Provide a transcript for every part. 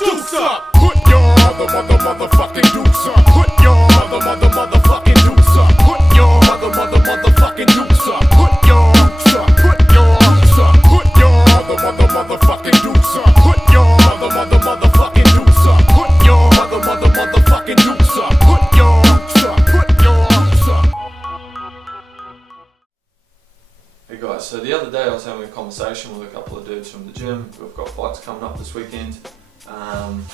dukes up. Put your motherfucking dukes up. Put your motherfucking dukes up. Put your motherfucking dukes up. Put your dukes up. Put your dukes up. Put your motherfucking dukes up. Put your motherfucking dukes up. Put your motherfucking dukes up. Put your dukes up. Put your dukes up. Hey guys, so the other day I was having a conversation with a couple of dudes from the gym. We've got fights coming up this weekend, and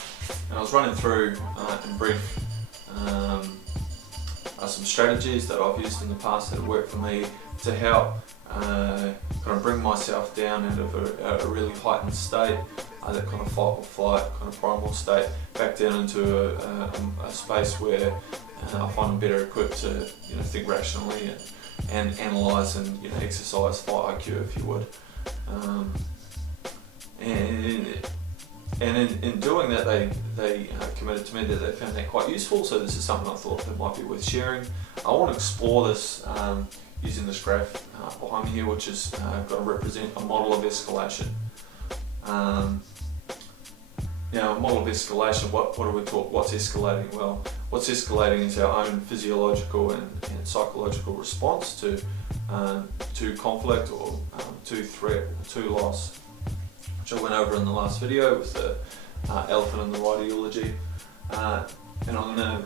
I was running through in brief some strategies that I've used in the past that have worked for me to help kind of bring myself down out of a really heightened state, that kind of fight or flight, kind of primal state, back down into a space where I find I'm better equipped to think rationally and analyse and exercise fight IQ, if you would. And in doing that, they committed to me that they found that quite useful. So this is something I thought that might be worth sharing. I want to explore this using this graph behind me here, which is got to represent a model of escalation. Now, a model of escalation, what do we talk? What's escalating? Well, what's escalating is our own physiological and psychological response to conflict or to threat or to loss, which I went over in the last video with the elephant in the right eulogy. And I'm going to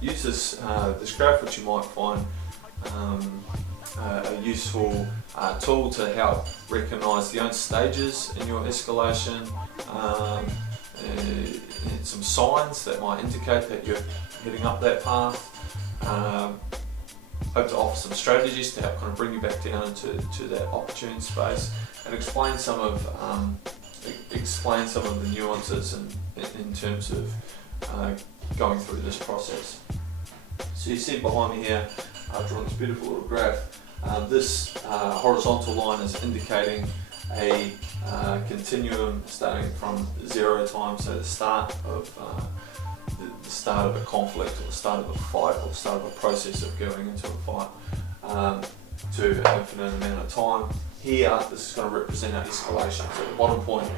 use this graph, which you might find a useful tool to help recognise the own stages in your escalation, and some signs that might indicate that you're heading up that path. Hope to offer some strategies to help kind of bring you back down into that opportune space, and explain some of the nuances in terms of going through this process. So you see behind me here, I've drawn this beautiful little graph. This horizontal line is indicating a continuum starting from 0 time, so the start of a conflict, or the start of a fight, or the start of a process of going into a fight, to an infinite amount of time. Here, this is going to represent our escalation. So the bottom point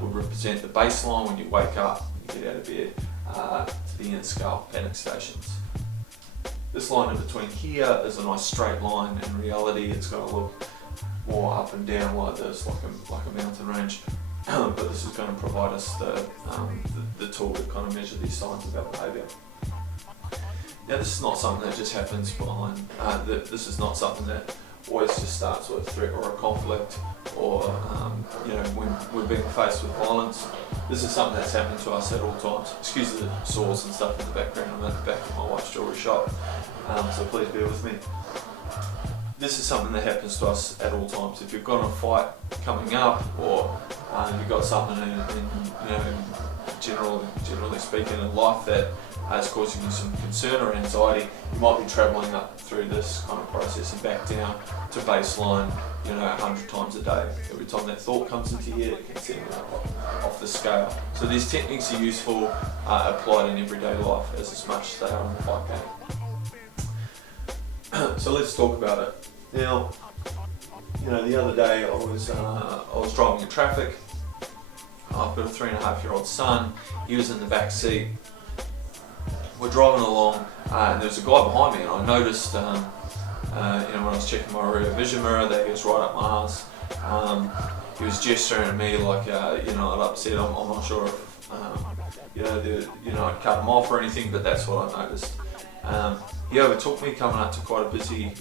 will represent the baseline when you wake up, when you get out of bed, to the end scale panic stations. This line in between here is a nice straight line. In reality, it's going to look more up and down like this, like a mountain range. But this is going to provide us the tool to kind of measure these signs of our behaviour. Now, this is not something that just happens behind. This is not something that always just starts with a threat or a conflict, or when we're being faced with violence. This is something that's happening to us at all times. Excuse the saws and stuff in the background. I'm at the back of my wife's jewellery shop, so please bear with me. This is something that happens to us at all times. If you've got a fight coming up, or you've got something generally speaking in life that is causing you some concern or anxiety, you might be travelling up through this kind of process and back down to baseline, 100 times a day. Every time that thought comes into your head, it can send it off the scale. So these techniques are useful, applied in everyday life as much as they are in the fight game. So let's talk about it. Now, the other day I was driving in traffic. I've got a 3.5-year-old son. He was in the back seat. We're driving along, and there's a guy behind me, and I noticed, when I was checking my rear vision mirror, that he was right up my ass. He was gesturing at me like, I'd upset. I'm not sure if, I'd cut him off or anything, but that's what I noticed. He overtook me coming up to quite a busy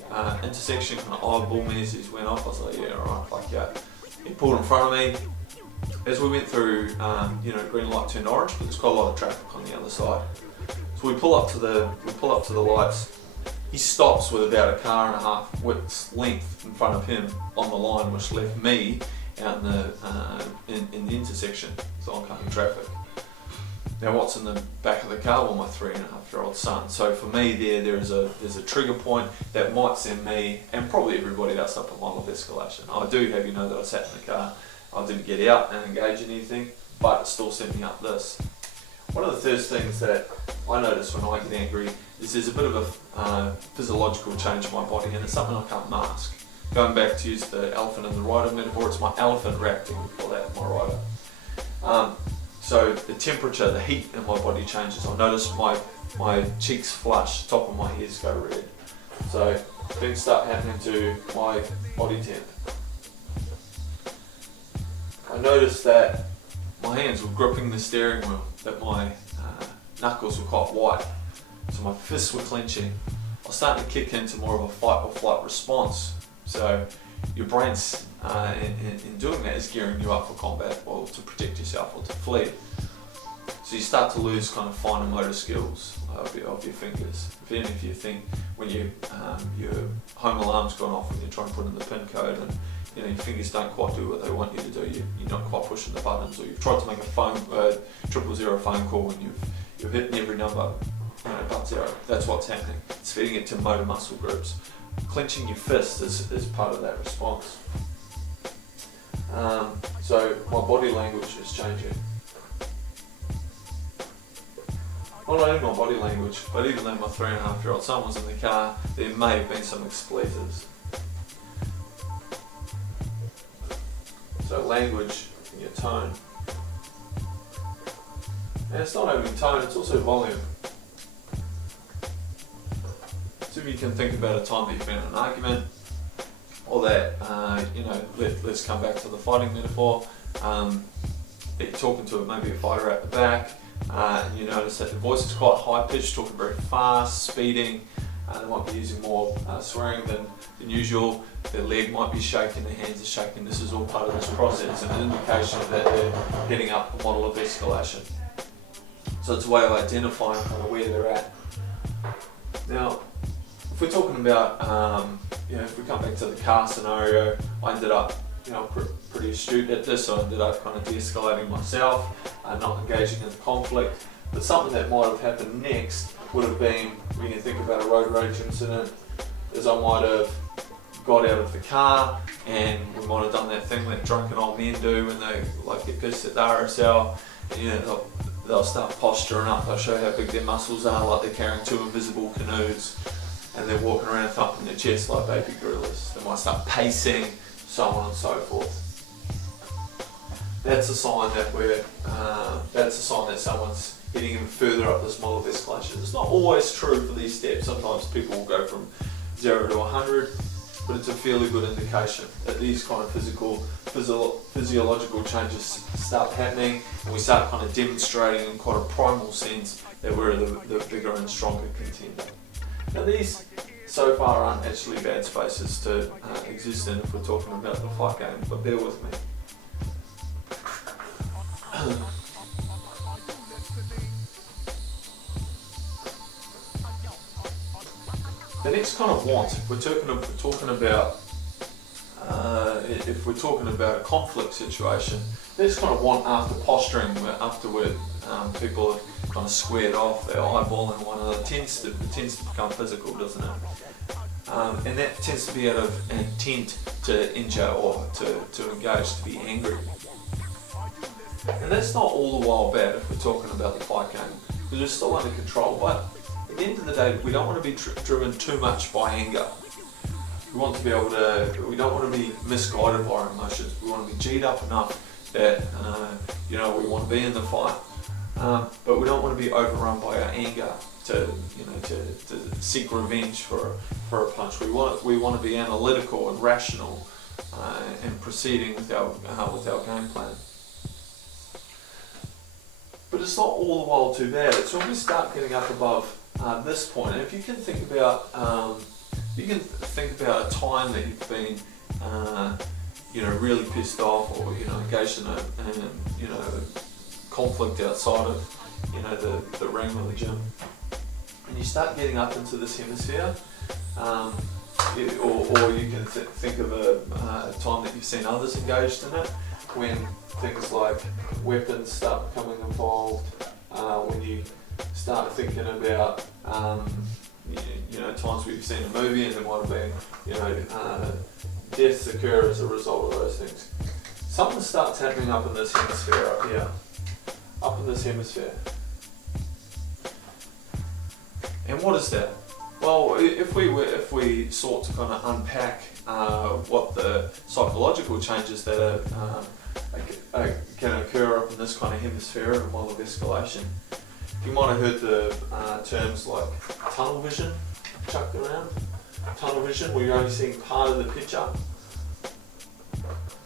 intersection, kind of eyeballed me as he went off. I was like, yeah, alright, fuck yeah. He pulled in front of me. As we went through, green light turned orange, but there's quite a lot of traffic on the other side. So we pull up to the lights. He stops with about a car and a half width length in front of him on the line, which left me out in the intersection, so oncoming traffic. Now, what's in the back of the car? Well, my 3.5-year-old son. So for me, there's a trigger point that might send me, and probably everybody else, up a model of escalation. I do have that I sat in the car. I didn't get out and engage in anything, but it still sent me up this. One of the first things that I notice when I get angry is there's a bit of a physiological change in my body, and it's something I can't mask. Going back to use the elephant and the rider metaphor, it's my elephant reacting before that, my rider. the temperature, the heat in my body changes. I notice my cheeks flush, top of my ears go red. So things start happening to my body temp. I noticed that my hands were gripping the steering wheel, that my knuckles were quite white, so my fists were clenching. I was starting to kick into more of a fight or flight response. So your brain's in doing that is gearing you up for combat, or to protect yourself or to flee. So you start to lose kind of finer motor skills of your fingers. Even if you think when your home alarm's gone off when you're trying to put in the PIN code and your fingers don't quite do what they want you to do, you're not quite pushing the buttons, or you've tried to make a 000 phone call and you've hit every number but zero. That's what's happening. It's feeding it to motor muscle groups. Clenching your fist is part of that response. So my body language is changing. Not only my body language, but even though my 3.5-year-old son was in the car, there may have been some expletives. So language and your tone. And it's not only tone, it's also volume. So if you can think about a time that you've been in an argument, or that, let's come back to the fighting metaphor, that you're talking to maybe a fighter at the back, and you notice that the voice is quite high pitched, talking very fast, speeding, they might be using more swearing than usual, their leg might be shaking, their hands are shaking. This is all part of this process, and an indication that they're getting up a model of escalation. So it's a way of identifying kind of where they're at. Now, if we're talking about, if we come back to the car scenario, I ended up, pretty astute at this, so I ended up kind of de-escalating myself, not engaging in the conflict. But something that might have happened next would have been, when you think about a road rage incident, is I might have got out of the car and we might have done that thing that drunken old men do when they get pissed at the RSL. And, they'll start posturing up, they'll show how big their muscles are, like they're carrying 2 invisible canoes, and they're walking around thumping their chest like baby gorillas. They might start pacing, so on and so forth. That's a sign that someone's getting even further up this model of escalation. It's not always true for these steps. Sometimes people will go from 0 to 100, but it's a fairly good indication that these kind of physiological changes start happening, and we start kind of demonstrating in quite a primal sense that we're the bigger and stronger contender. Now these so far aren't actually bad spaces to exist in if we're talking about the fight game, but bear with me. The next kind of want, if we're talking about a conflict situation, this kind of want after posturing, afterward people have kind of squared off, they're eyeballing one another, tends to become physical, doesn't it? And that tends to be out of an intent to injure or to engage, to be angry. And that's not all the while bad if we're talking about the fight game, because it's still under control. But at the end of the day, we don't want to be driven too much by anger. We don't want to be misguided by our emotions. We want to be G'd up enough that we want to be in the fight, but we don't want to be overrun by our anger to seek revenge for a punch. We want to be analytical and rational and proceeding with our game plan. But it's not all the while too bad. It's when we start getting up above this point, and if you can think about a time that you've been really pissed off, or engaged in a conflict outside of the ring or the gym, and you start getting up into this hemisphere, or you can think of a time that you've seen others engaged in it, when things like weapons start becoming involved, when you start thinking about times where you've seen a movie and there might have been deaths occur as a result of those things. Something starts happening up in this hemisphere up here, up in this hemisphere. And what is that? Well, if we sought to kind of unpack what the psychological changes that are can occur up in this kind of hemisphere in a while of escalation. You might have heard the terms like tunnel vision chucked around. Tunnel vision, where you're only seeing part of the picture.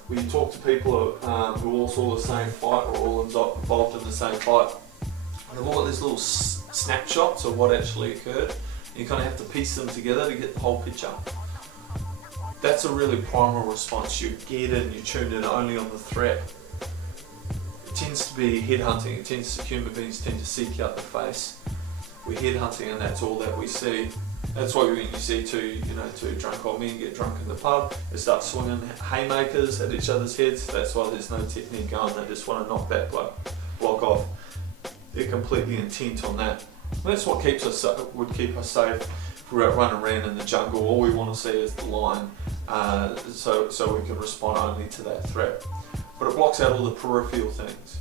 When you talk to people who all saw the same fight or all involved in the same fight, and they've all got these little snapshots of what actually occurred. You kind of have to piece them together to get the whole picture. That's a really primal response. You get in, you tune in only on the threat. It tends to be headhunting. Human beings tend to seek out the face. We're headhunting, and that's all that we see. That's why when you see two drunk old men get drunk in the pub, they start swinging haymakers at each other's heads. That's why there's no technique going. They just want to knock that block off. They're completely intent on that. That's what would keep us safe if we're out running around in the jungle. All we want to see is the lion, so we can respond only to that threat. But it blocks out all the peripheral things.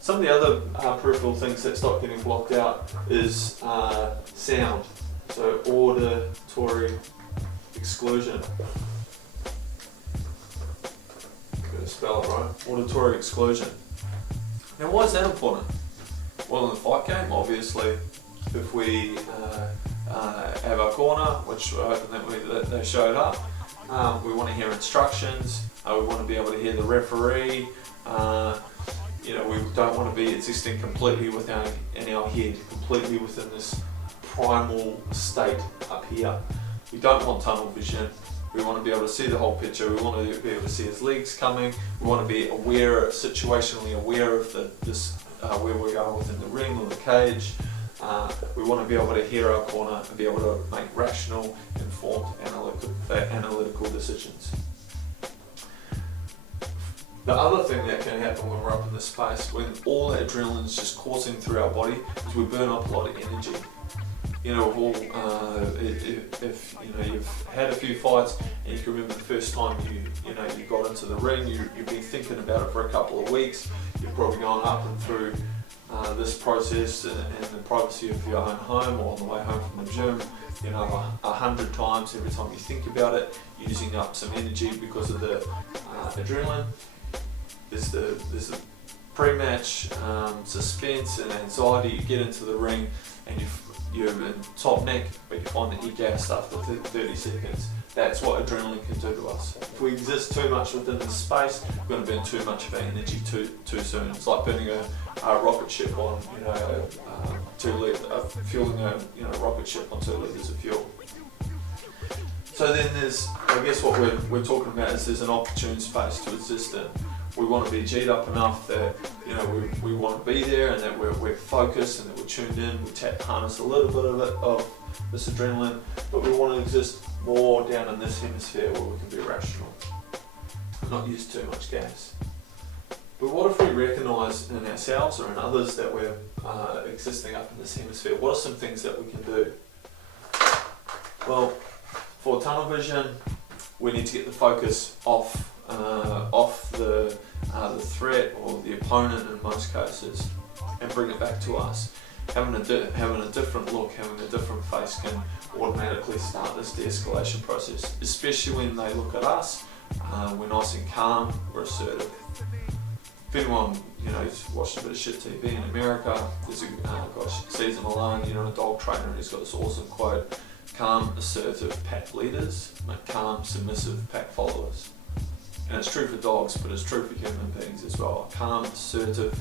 Some of the other peripheral things that start getting blocked out is sound. So auditory exclusion. Gotta spell it right. Auditory exclusion. Now, why is that important? Well, in the fight game, obviously, if we have our corner, which we're hoping that they showed up, we want to hear instructions. We want to be able to hear the referee. We don't want to be existing completely in our head, completely within this primal state up here. We don't want tunnel vision. We want to be able to see the whole picture. We want to be able to see his legs coming. We want to be situationally aware of where we're going within the ring or the cage. We want to be able to hear our corner and be able to make rational, informed, analytical decisions. The other thing that can happen when we're up in this space, when all that adrenaline is just coursing through our body, is we burn up a lot of energy. If you've had a few fights and you can remember the first time you got into the ring, you've been thinking about it for a couple of weeks. You've probably gone up and through this process in the privacy of your own home or on the way home from the gym, 100 times. Every time you think about it, you're using up some energy because of the adrenaline. There's the pre-match suspense and anxiety. You get into the ring and you're in top neck, but you find that you're gassed after 30 seconds. That's what adrenaline can do to us. If we exist too much within this space, we're going to burn too much of our energy too soon. It's like burning a rocket ship on, fueling a rocket ship on 2 litres of fuel. So then I guess what we're talking about is there's an opportune space to exist in. We want to be G'd up enough that we want to be there, and that we're focused and that we're tuned in. We harness a little bit of this adrenaline, but we want to exist more down in this hemisphere where we can be rational and not use too much gas. But what if we recognise in ourselves or in others that we're existing up in this hemisphere? What are some things that we can do? Well, for tunnel vision, we need to get the focus off the threat or the opponent in most cases, and bring it back to us. Having a different look, having a different face can automatically start this de-escalation process, especially when they look at us. We're nice and calm, we're assertive. If anyone who's watched a bit of shit TV in America, there's a guy, Caesar Milan, a dog trainer, and he's got this awesome quote: calm, assertive pack leaders make calm, submissive pack followers. And it's true for dogs, but it's true for human beings as well. A calm, assertive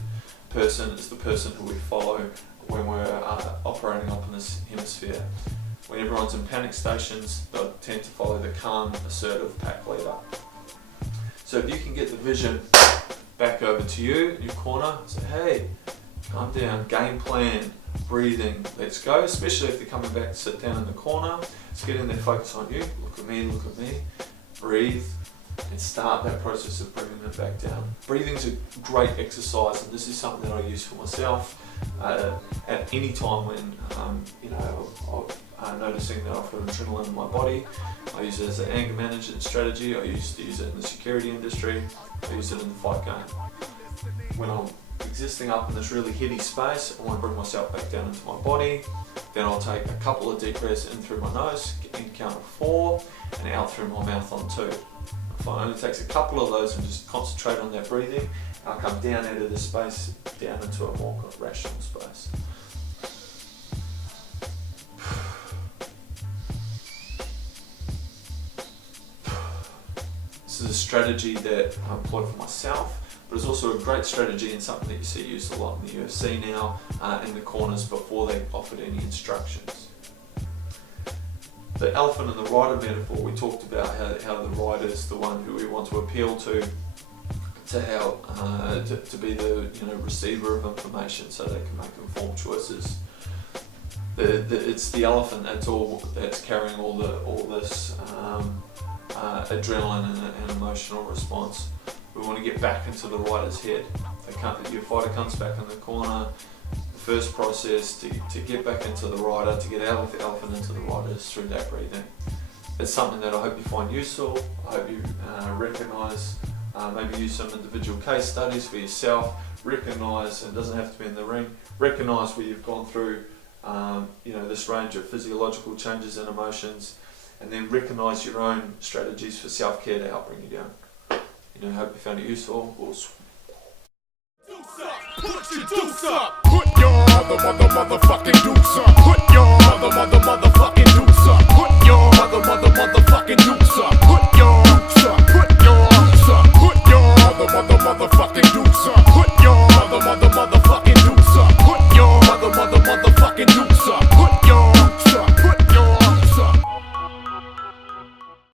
person is the person who we follow when we're operating up in this hemisphere. When everyone's in panic stations, they'll tend to follow the calm, assertive pack leader. So if you can get the vision back over to you in your corner, say, hey, calm down, game plan, breathing, let's go. Especially if they're coming back to sit down in the corner, it's getting their focus on you. Look at me, breathe, and start that process of bringing them back down. Breathing's a great exercise, and this is something that I use for myself at any time when I'm noticing that I've got adrenaline in my body. I use it as an anger management strategy. I used to use it in the security industry. I use it in the fight game. When I'm existing up in this really heady space, I want to bring myself back down into my body. Then I'll take a couple of deep breaths in through my nose, in count of 4, and out through my mouth on 2. if I only takes a couple of those and just concentrate on that breathing, I'll come down out of this space, down into a more kind of rational space. This is a strategy that I employ for myself, but it's also a great strategy and something that you see used a lot in the UFC now, in the corners before they offered any instructions. The elephant and the rider metaphor, we talked about how the rider is the one who we want to appeal to help, to be the receiver of information so they can make informed choices. It's the elephant that's carrying all this adrenaline and emotional response. We want to get back into the rider's head. Your fighter comes back in the corner. The first process to get back into the rider, to get out of the elephant into the rider, is through that breathing. It's something that I hope you find useful. I hope you recognise, maybe use some individual case studies for yourself. Recognise, and it doesn't have to be in the ring, recognise where you've gone through this range of physiological changes and emotions, and then recognise your own strategies for self-care to help bring you down. Hope you found it useful. Put your deuce up. Put your motherfucking deuce up. Put your motherfucking deuce up. Put your motherfucking deuce up. Put your deuce up. Put your deuce up. Put your motherfucking deuce up.